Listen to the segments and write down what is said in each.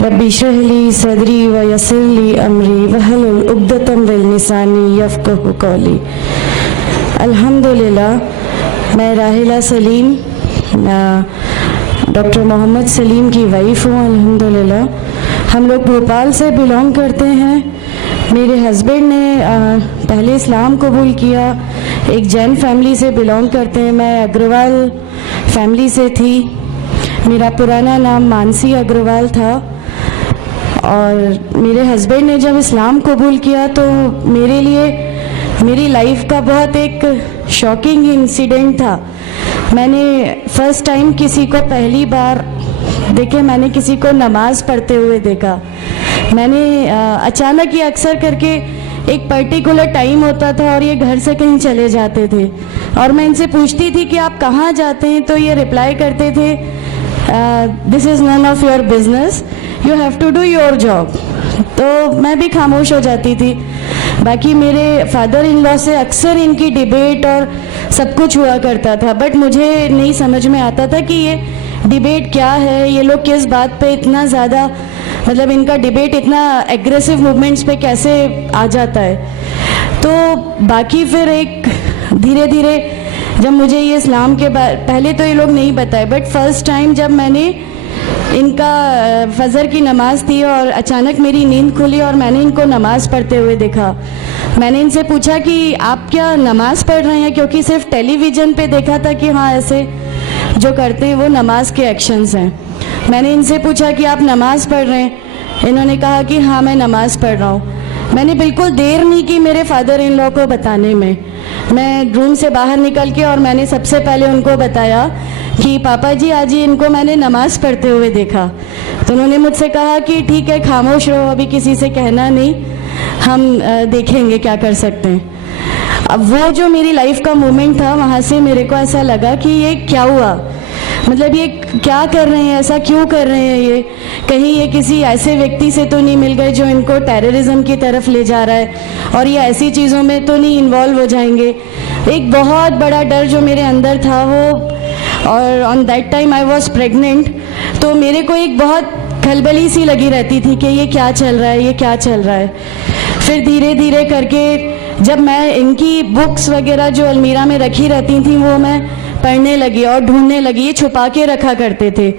रब्बी इश्रह ली सदरी व यस्सिर ली अमरी वहलुल उक़दतम मिन लिसानी यफ़क़हू क़ौली। अल्हम्दुलिल्लाह, मैं राहिला सलीम डॉक्टर मोहम्मद सलीम की वाइफ हूँ। अल्हम्दुलिल्लाह हम लोग भोपाल से बिलोंग करते हैं। मेरे हस्बैंड ने पहले इस्लाम कबूल किया, एक जैन फैमिली से बिलोंग करते हैं। मैं अग्रवाल फैमिली से थी। मेरा पुराना नाम मानसी अग्रवाल था और मेरे हस्बैंड ने जब इस्लाम कबूल किया तो मेरे लिए मेरी लाइफ का बहुत एक शॉकिंग इंसिडेंट था। मैंने फर्स्ट टाइम किसी को पहली बार मैंने किसी को नमाज़ पढ़ते हुए देखा। मैंने अचानक ही अक्सर करके एक पर्टिकुलर टाइम होता था और ये घर से कहीं चले जाते थे और मैं इनसे पूछती थी कि आप कहाँ जाते हैं, तो ये रिप्लाई करते थे this is none of your business, you have to do your job. तो मैं भी खामोश हो जाती थी। बाकी मेरे फादर इन लॉ से अक्सर इनकी डिबेट और सब कुछ हुआ करता था, बट मुझे नहीं समझ में आता था कि ये डिबेट क्या है, ये लोग किस बात पे इतना ज़्यादा मतलब इनका डिबेट इतना एग्रेसिव मूवमेंट्स पे कैसे आ जाता है। तो बाकी फिर एक धीरे धीरे जब मुझे ये इस्लाम के पहले तो ये लोग नहीं बताए, बट फर्स्ट टाइम जब मैंने इनका फजर की नमाज़ थी और अचानक मेरी नींद खुली और मैंने इनको नमाज़ पढ़ते हुए देखा। मैंने इनसे पूछा कि आप क्या नमाज़ पढ़ रहे हैं, क्योंकि सिर्फ टेलीविज़न पे देखा था कि हाँ ऐसे जो करते हैं वो नमाज के एक्शंस हैं। मैंने इनसे पूछा कि आप नमाज़ पढ़ रहे हैं, इन्होंने कहा कि हाँ मैं नमाज़ पढ़ रहा हूँ। मैंने बिल्कुल देर नहीं की मेरे फादर इन लॉ को बताने में। मैं रूम से बाहर निकल के और मैंने सबसे पहले उनको बताया कि पापा जी आज ही इनको मैंने नमाज़ पढ़ते हुए देखा। तो उन्होंने मुझसे कहा कि ठीक है खामोश रहो, अभी किसी से कहना नहीं, हम देखेंगे क्या कर सकते हैं। अब वो जो मेरी लाइफ का मोमेंट था, वहाँ से मेरे को ऐसा लगा कि ये क्या हुआ, मतलब ये क्या कर रहे हैं, ऐसा क्यों कर रहे हैं, ये कहीं ये किसी ऐसे व्यक्ति से तो नहीं मिल गए जो इनको टेररिज्म की तरफ ले जा रहा है और ये ऐसी चीज़ों में तो नहीं इन्वॉल्व हो जाएंगे। एक बहुत बड़ा डर जो मेरे अंदर था वो, और on that time I was pregnant, तो मेरे को एक बहुत खलबली सी लगी रहती थी कि ये क्या चल रहा है, ये क्या चल रहा है। फिर धीरे धीरे करके जब मैं इनकी बुक्स वगैरह जो अलमीरा में रखी रहती थी वो मैं पढ़ने लगी और ढूंढने लगी। ये छुपा के रखा करते थे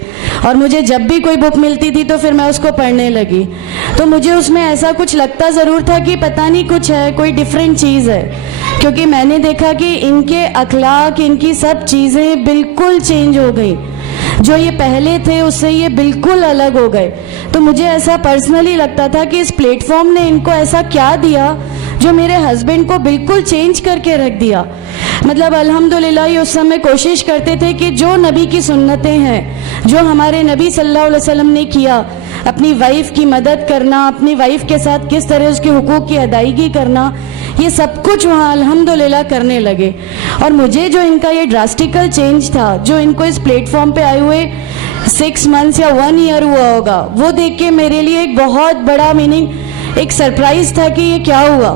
और मुझे जब भी कोई बुक मिलती थी तो फिर मैं उसको पढ़ने लगी। तो मुझे उसमें ऐसा कुछ लगता ज़रूर था कि पता नहीं कुछ है, कोई डिफरेंट चीज़ है, क्योंकि मैंने देखा कि इनके अखलाक, इनकी सब चीज़ें बिल्कुल चेंज हो गई। जो ये पहले थे उससे ये बिल्कुल अलग हो गए। तो मुझे ऐसा पर्सनली लगता था कि इस प्लेटफॉर्म ने इनको ऐसा क्या दिया जो मेरे हस्बैंड को बिल्कुल चेंज करके रख दिया। मतलब अल्हम्दुलिल्लाह ये उस समय कोशिश करते थे कि जो नबी की सुन्नतें हैं, जो हमारे नबी सल्लल्लाहु अलैहि वसल्लम ने किया, अपनी वाइफ की मदद करना, अपनी वाइफ के साथ किस तरह उसके हुकूक की अदायगी करना, ये सब कुछ वहाँ अल्हम्दुलिल्लाह करने लगे। और मुझे जो इनका ये ड्रास्टिकल चेंज था, जो इनको इस प्लेटफॉर्म पे आए हुए 6 मंथ्स या 1 ईयर हुआ होगा, वो देख के मेरे लिए एक बहुत बड़ा एक सरप्राइज था कि ये क्या हुआ।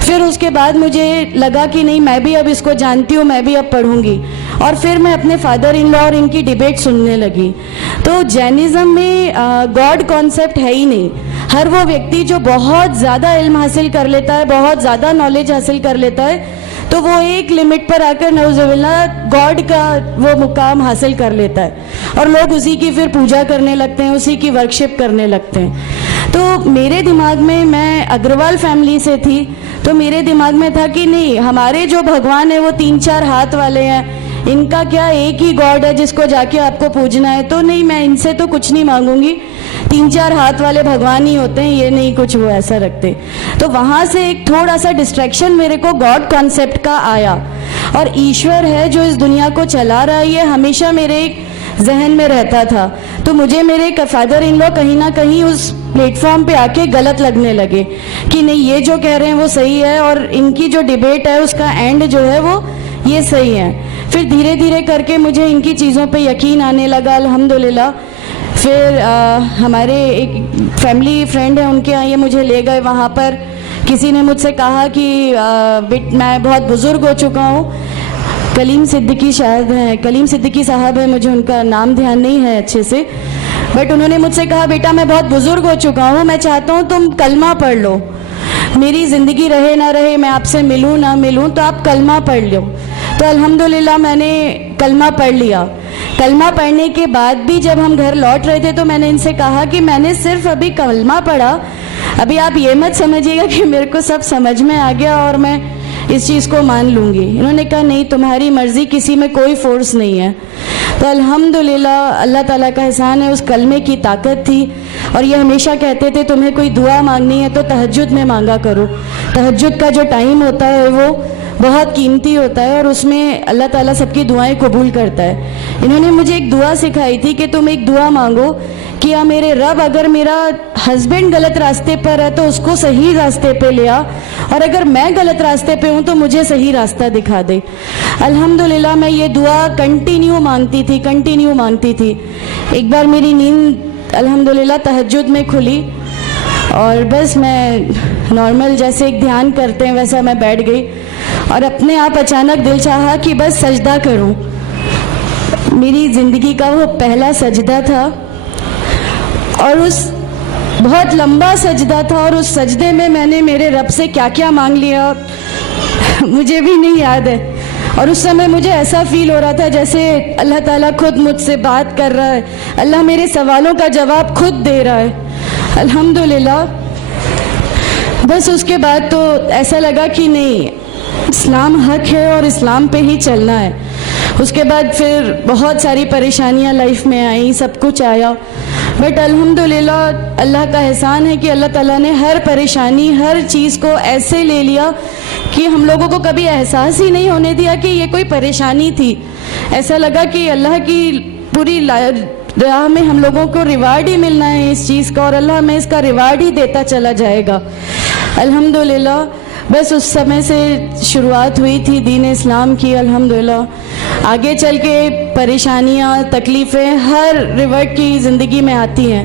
फिर उसके बाद मुझे लगा कि नहीं, मैं भी अब इसको जानती हूँ, मैं भी अब पढ़ूंगी। और फिर मैं अपने फादर इन लॉ और इनकी डिबेट सुनने लगी। तो जैनिज़्म में गॉड कॉन्सेप्ट है ही नहीं। हर वो व्यक्ति जो बहुत ज़्यादा इल्म हासिल कर लेता है, बहुत ज़्यादा नॉलेज हासिल कर लेता है, तो वो एक लिमिट पर आकर नौजुबिल्लाह गॉड का वो मुकाम हासिल कर लेता है और लोग उसी की फिर पूजा करने लगते हैं, उसी की वर्शिप करने लगते हैं। तो मेरे दिमाग में, मैं अग्रवाल फैमिली से थी, तो मेरे दिमाग में था कि नहीं, हमारे जो भगवान है वो 3-4 हाथ वाले हैं, इनका क्या एक ही गॉड है जिसको जाके आपको पूजना है। तो नहीं, मैं इनसे तो कुछ नहीं मांगूंगी, 3-4 हाथ वाले भगवान ही होते हैं, ये नहीं कुछ वो ऐसा रखते। तो वहाँ से एक थोड़ा सा डिस्ट्रैक्शन मेरे को गॉड कॉन्सेप्ट का आया। और ईश्वर है जो इस दुनिया को चला रहा है, ये हमेशा मेरे एक जहन में रहता था। तो मुझे मेरे फादर इन लॉ कहीं ना कहीं उस प्लेटफॉर्म पे आके गलत लगने लगे कि नहीं, ये जो कह रहे हैं वो सही है और इनकी जो डिबेट है उसका एंड जो है वो ये सही है। फिर धीरे धीरे करके मुझे इनकी चीज़ों पे यकीन आने लगा अल्हम्दुलिल्लाह। फिर हमारे एक फैमिली फ्रेंड है, उनके यहाँ ये मुझे ले गए। वहाँ पर किसी ने मुझसे कहा कि मैं बहुत बुज़ुर्ग हो चुका हूँ, कलीम सिद्दीकी शायद हैं, कलीम सिद्दीकी साहब है, मुझे उनका नाम ध्यान नहीं है अच्छे से। बट उन्होंने मुझसे कहा बेटा मैं बहुत बुजुर्ग हो चुका हूँ, मैं चाहता हूँ तुम कलमा पढ़ लो, मेरी ज़िंदगी रहे ना रहे, मैं आपसे मिलूँ ना मिलूँ, तो आप कलमा पढ़ लो। तो अल्हम्दुलिल्लाह मैंने कलमा पढ़ लिया। कलमा पढ़ने के बाद भी जब हम घर लौट रहे थे तो मैंने इनसे कहा कि मैंने सिर्फ अभी कलमा पढ़ा, अभी आप ये मत समझिएगा कि मेरे को सब समझ में आ गया और मैं इस चीज़ को मान लूँगी। इन्होंने कहा नहीं, तुम्हारी मर्ज़ी, किसी में कोई फोर्स नहीं है। तो अल्हम्दुलिल्लाह अल्लाह ताला का एहसान है, उस कलमे की ताकत थी। और ये हमेशा कहते थे तुम्हें कोई दुआ मांगनी है तो तहज्जुद में मांगा करो। तहज्जुद का जो टाइम होता है वो बहुत कीमती होता है और उसमें अल्लाह ताला सबकी दुआएं कबूल करता है। इन्होंने मुझे एक दुआ सिखाई थी कि तुम एक दुआ मांगो कि या मेरे रब, अगर मेरा हस्बैंड गलत रास्ते पर है तो उसको सही रास्ते पे ले आ, और अगर मैं गलत रास्ते पे हूँ तो मुझे सही रास्ता दिखा दे। अल्हम्दुलिल्लाह मैं ये दुआ कंटिन्यू मांगती थी। एक बार मेरी नींद अल्हम्दुलिल्लाह तहज्जुद में खुली और बस मैं नॉर्मल जैसे एक ध्यान करते हैं वैसा मैं बैठ गई और अपने आप अचानक दिल चाहा कि बस सजदा करूं। मेरी ज़िंदगी का वो पहला सजदा था और उस बहुत लंबा सजदा था और उस सजदे में मैंने मेरे रब से क्या क्या मांग लिया मुझे भी नहीं याद है। और उस समय मुझे ऐसा फील हो रहा था जैसे अल्लाह ताला खुद मुझसे बात कर रहा है, अल्लाह मेरे सवालों का जवाब खुद दे रहा है। अल्हम्दुलिल्लाह बस उसके बाद तो ऐसा लगा कि नहीं, इस्लाम हक है और इस्लाम पे ही चलना है। उसके बाद फिर बहुत सारी परेशानियां लाइफ में आई, सब कुछ आया, बट अल्हम्दुलिल्लाह अल्लाह का एहसान है कि अल्लाह ताला ने हर परेशानी, हर चीज़ को ऐसे ले लिया कि हम लोगों को कभी एहसास ही नहीं होने दिया कि ये कोई परेशानी थी। ऐसा लगा कि अल्लाह की पूरी राह में हम लोगों को रिवार्ड ही मिलना है इस चीज़ का और अल्लाह हमें इसका रिवार्ड ही देता चला जाएगा। अल्हम्दुलिल्लाह बस उस समय से शुरुआत हुई थी दीन इस्लाम की। अल्हम्दुलिल्लाह आगे चल के परेशानियाँ, तकलीफ़ें हर रिवर्ट की ज़िंदगी में आती हैं,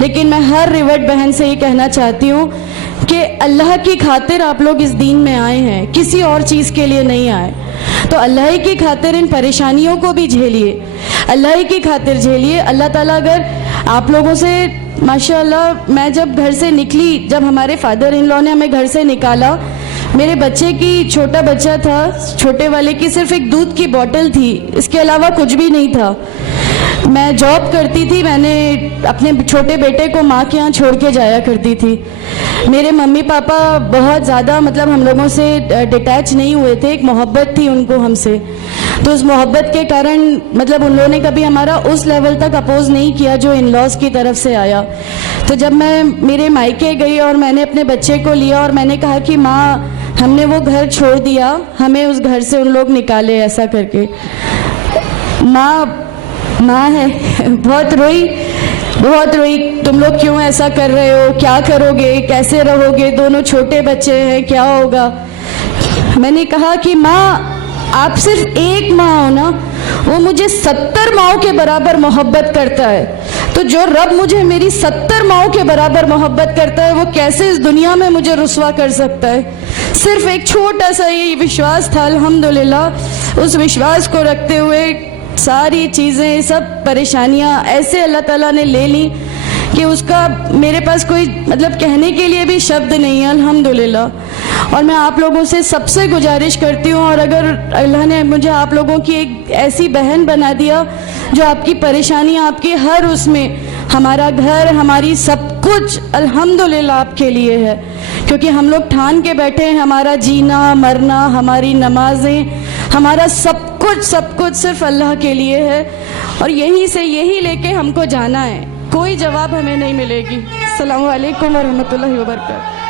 लेकिन मैं हर रिवर्ट बहन से ये कहना चाहती हूँ कि अल्लाह की खातिर आप लोग इस दीन में आए हैं, किसी और चीज़ के लिए नहीं आए। तो अल्लाह ही की खातिर इन परेशानियों को भी झेलिए, अल्लाह ही की खातिर झेलिए। अल्लाह ताला अगर आप लोगों से माशाअल्लाह, मैं जब घर से निकली, जब हमारे फादर इन लॉ ने हमें घर से निकाला, मेरे बच्चे की, छोटा बच्चा था, छोटे वाले की सिर्फ एक दूध की बोतल थी, इसके अलावा कुछ भी नहीं था। मैं जॉब करती थी, मैंने अपने छोटे बेटे को माँ के यहाँ छोड़ के जाया करती थी। मेरे मम्मी पापा बहुत ज़्यादा मतलब हम लोगों से डिटैच नहीं हुए थे, एक मोहब्बत थी उनको हमसे, तो उस मोहब्बत के कारण मतलब उन लोगों ने कभी हमारा उस लेवल तक अपोज नहीं किया जो इन लॉज की तरफ से आया। तो जब मैं मेरे मायके गई और मैंने अपने बच्चे को लिया और मैंने कहा कि माँ हमने वो घर छोड़ दिया, हमें उस घर से उन लोग निकाले, ऐसा करके माँ है बहुत रोई, तुम लोग क्यों ऐसा कर रहे हो, क्या करोगे, कैसे रहोगे, दोनों छोटे बच्चे हैं, क्या होगा। मैंने कहा कि माँ आप सिर्फ एक माँ हो ना, वो मुझे 70 माँओं के बराबर मोहब्बत करता है, तो जो रब मुझे मेरी 70 माँओं के बराबर मोहब्बत करता है वो कैसे इस दुनिया में मुझे रुस्वा कर सकता है। सिर्फ एक छोटा सा ये विश्वास था। अल्हम्दुलिल्लाह उस विश्वास को रखते हुए सारी चीज़ें, सब परेशानियाँ ऐसे अल्लाह ताला ने ले ली कि उसका मेरे पास कोई मतलब कहने के लिए भी शब्द नहीं है। अल्हम्दुलिल्लाह। और मैं आप लोगों से सबसे गुजारिश करती हूँ, और अगर अल्लाह ने मुझे आप लोगों की एक ऐसी बहन बना दिया जो आपकी परेशानी, आपके हर उसमें, हमारा घर, हमारी सब कुछ अल्हम्दुलिल्लाह आपके लिए है, क्योंकि हम लोग ठान के बैठे हैं हमारा जीना मरना, हमारी नमाजें, हमारा सब कुछ सिर्फ अल्लाह के लिए है और यहीं से यही लेके हमको जाना है, कोई जवाब हमें नहीं मिलेगी। अस्सलामु अलैकुम वरहमतुल्लाहि वबरकातुहू।